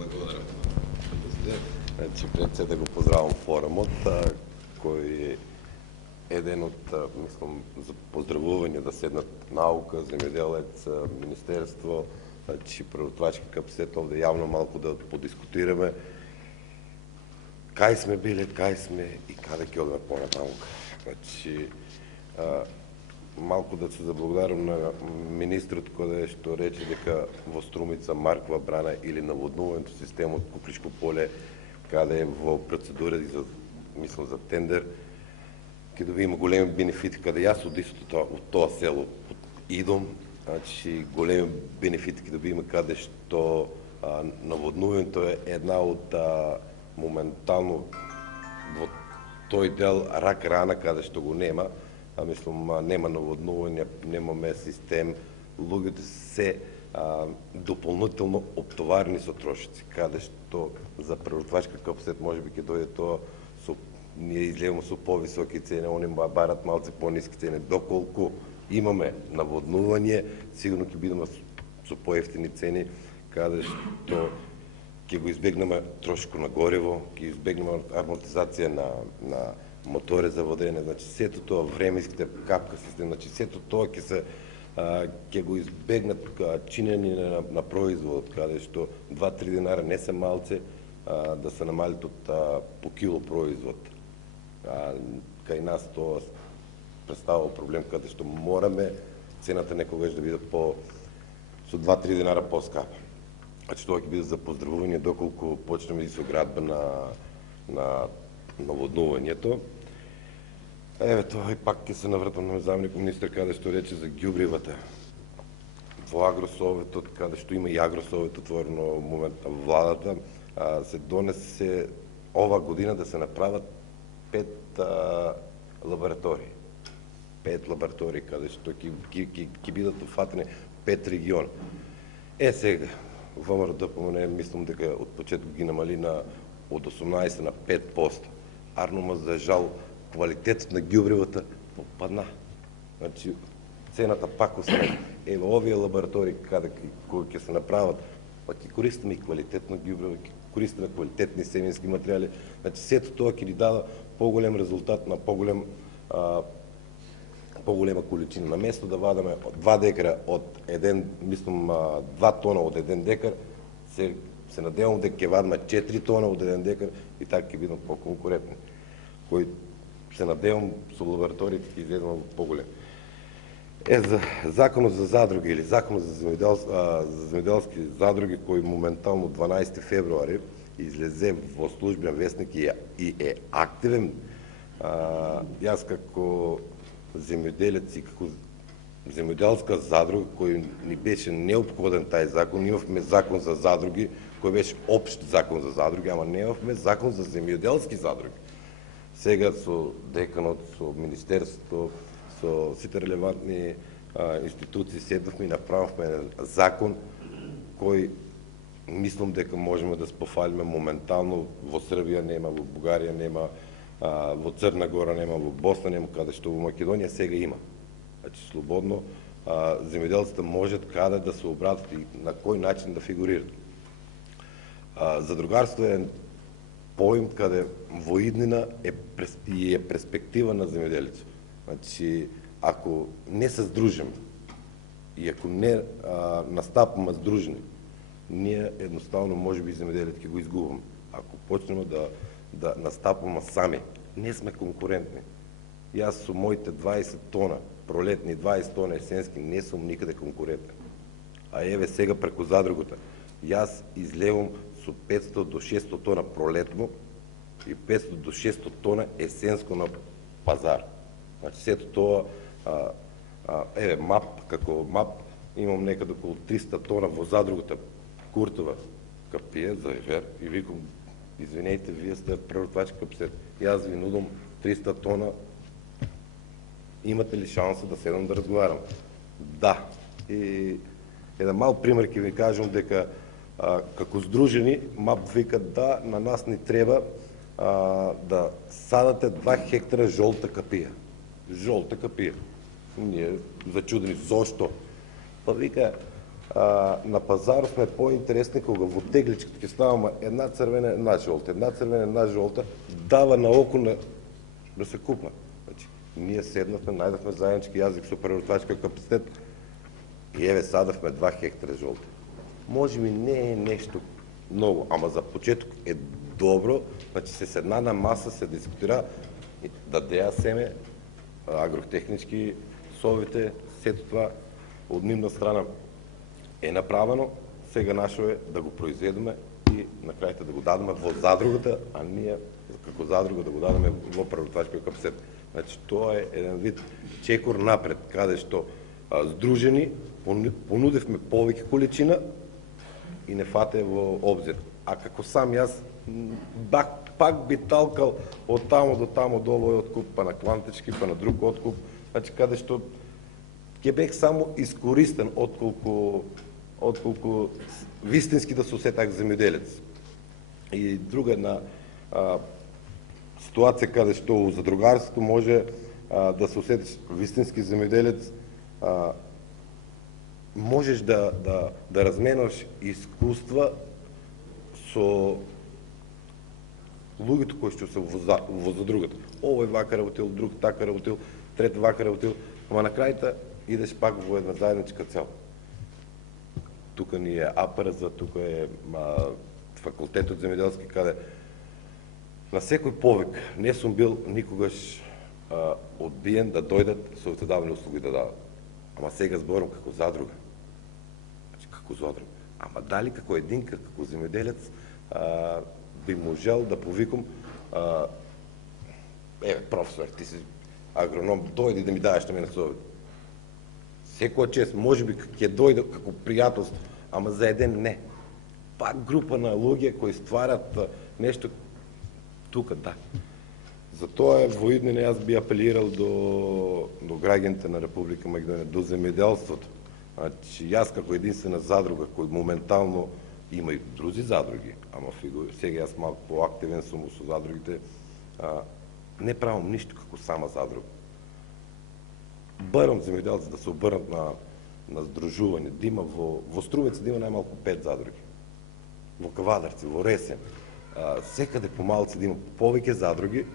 Благодарам. Значи, пред се да го поздравам форумот, кој е еден од, мислам, за поздравување да седнат наука, земјоделец, министерство, значи природовачки капацитет, овде јавно малку да подискутираме кај сме биле, кај сме и каде ќе одиме понатаму. Значи, малку да се заблагодарам на министрот кој што рече дека во Струмица Маркова брана или наводнувањето системот Кукличко поле каде е во процедура за, мислам, за тендер, ќе добиеме големи бенефити, каде јас од тоа село идам, значи големи бенефити ќе добиеме каде што наводнувањето е една од моментално во тој дел рак рана каде што го нема, мислам, нема наводнување, немаме систем, луѓето се дополнително оптоварени со трошици, каде што за природовачка капацитет можеби ќе дојде тоа со ние излеваме со повисоки цени, они барат малце пониски цени. Доколку имаме наводнување, сигурно ќе бидеме со поевтини цени, каде што ќе го избегнеме трошко на гориво, ќе избегнеме амортизација на мотори за водење, значи сето тоа временските капка систем, значи сето тоа ќе го избегнат чинење на производот, каде што 2-3 динара не се малце да се намалит од по кило производ. Кај нас тоа представува проблем каде што мораме цената некогаш да биде со 2-3 динара поскапа. Значи тоа ќе биде за поздравување доколку почнеме и со градба на наводнувањето. Еве тоа и пак ќе се навратам на заменик министр каде што рече за ѓубривата. Во Агросоветот, каде што има и Агросовет отворено моментот владата, се донесе ова година да се направат 5 лаборатории. 5 лаборатории каде што ќе бидат уфатени 5 региона. Сега ВМРО помне, мислам дека од почеток ги намали од 18 на 5%. Арнума за жал квалитетот на ѓубривата попадна. Значи цената пак остана. Еве овие лаборатории кои ќе се направат, па ќе користиме и квалитетно ѓубриво, ќе користиме квалитетни семенски материјали. Значи сето тоа ќе ни дава поголем резултат на поголема количина. На место да вадаме 2 декара од еден, мислам 2 тона од 1 декар, се надевам дека ќе вадиме 4 тона од 1 декар и така ќе бидеме по-конкурентни. Кој се надевам со лабораториите ќе излеземе поголем. За законот за задруги или законот за земјоделски задруги кој моментално 12 февруари излезе во службен весник и е активен, јас како земјоделец и како земјоделска задруга кој ни беше неопходен тај закон, имавме закон за задруги кој беше општ закон за задруги, ама немавме закон за земјоделски задруги. Сега со деканот, со министерството, со сите релевантни институции седнавме и направивме закон кој мислам дека можеме да спофалиме моментално. Во Србија нема, во Бугарија нема, во Црна Гора нема, во Босна нема, каде што во Македонија сега има. Значи слободно земјоделците можат каде да се обратат и на кој начин да фигурират. Задругарство е поим каде во иднина е перспектива на земјоделецот. Значи, ако не се здружиме и ако не настапаме здружени, ние едноставно можеби земјоделецот ќе го изгубиме. Ако почнеме да настапаме сами, не сме конкурентни. Јас со моите 20 тона пролетни, 20 тона есенски не сум никаде конкурентен. А еве сега преку задругата, јас излевам со 500 до 600 тона пролетно и 500 до 600 тона есенско на пазар. Значи сето тоа, еве МАП, како МАП, имам некаде околу 300 тона во задругата Куртова капија за евер и викам, извинете, вие сте природовачки капацитет. Јас ви нудам 300 тона, имате ли шанса да седам да разговарам? Да. И еден мал пример ќе ви кажам дека како здружени МАП вика да, на нас ни треба да садате 2 хектара жолта капија. Жолта капија. Ние зачудени, зошто? Па вика, на пазара сме по-интересни, кога во тегличката ќе ставаме една црвена, една жолта, една црвена, една жолта, дава на око да се купа. Значи, ние седнахме, најдахме заеднички јазик со преработвачкиот капацитет и еве садавме 2 хектара жолта. Може би не е нешто многу, ама за почеток е добро, значи се седна на маса, се дискутира, дадеа семе, агротехнички совите, сето това од нивна страна е направено, сега нашо е да го произведеме и на крајта да го дадеме во задругата, а ние како задруга да го дадеме во преработвачкиот капацитет. Значи тоа е еден вид чекор напред, каде што здружени понудивме повеќе количина и не фате во обзир. А како сам јас пак би талкал од тамо до тамо до овој откуп, па на квантички, па на друг откуп, значи каде што ќе бех само искористен отколку вистински да се усетак земјоделец. И друга една ситуација каде што у задругарството може да се усетиш вистински земјоделец, можеш да разменаш искуства со луѓето кои што се во задругата. Овој вака работил, друг така работил, трет вака работил, ама на крајта идеш пак во една заедничка цел. Тука ни е АПРЗ, тука е факултетот земјоделски, каде на секој повик не сум бил никогаш одбиен да дојдат советодавни услуги да дадат. Ама сега зборам како задруга. Значи, како задруга. Ама дали како единка, како земјоделец, би можел да повикам, еве, професор, ти си агроном, дојди да ми даеш на мене совет. Секоја чест, може би ќе дојде како пријателство, ама за еден не. Пак група на луѓе кои стварат нешто тука, да. Затоа во иднина јас би апелирал до граѓаните на Република Македонија, до земјоделството. Значи, јас како единствена задруга, кој моментално има и други задруги, ама сега јас малку поактивен сум со задругите, не правам ништо како сама задруга. Барам земјоделци да се обрнат на здружување, да има во Струмица да има најмалку 5 задруги. Во Кавадарци, во Ресен, секаде помалци да има повеќе задруги,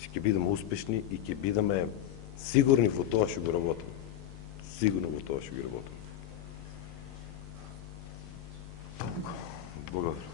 ќе бидеме успешни и ќе бидеме сигурни во тоа што го работиме. Сигурно во тоа што го работиме. Благодарам.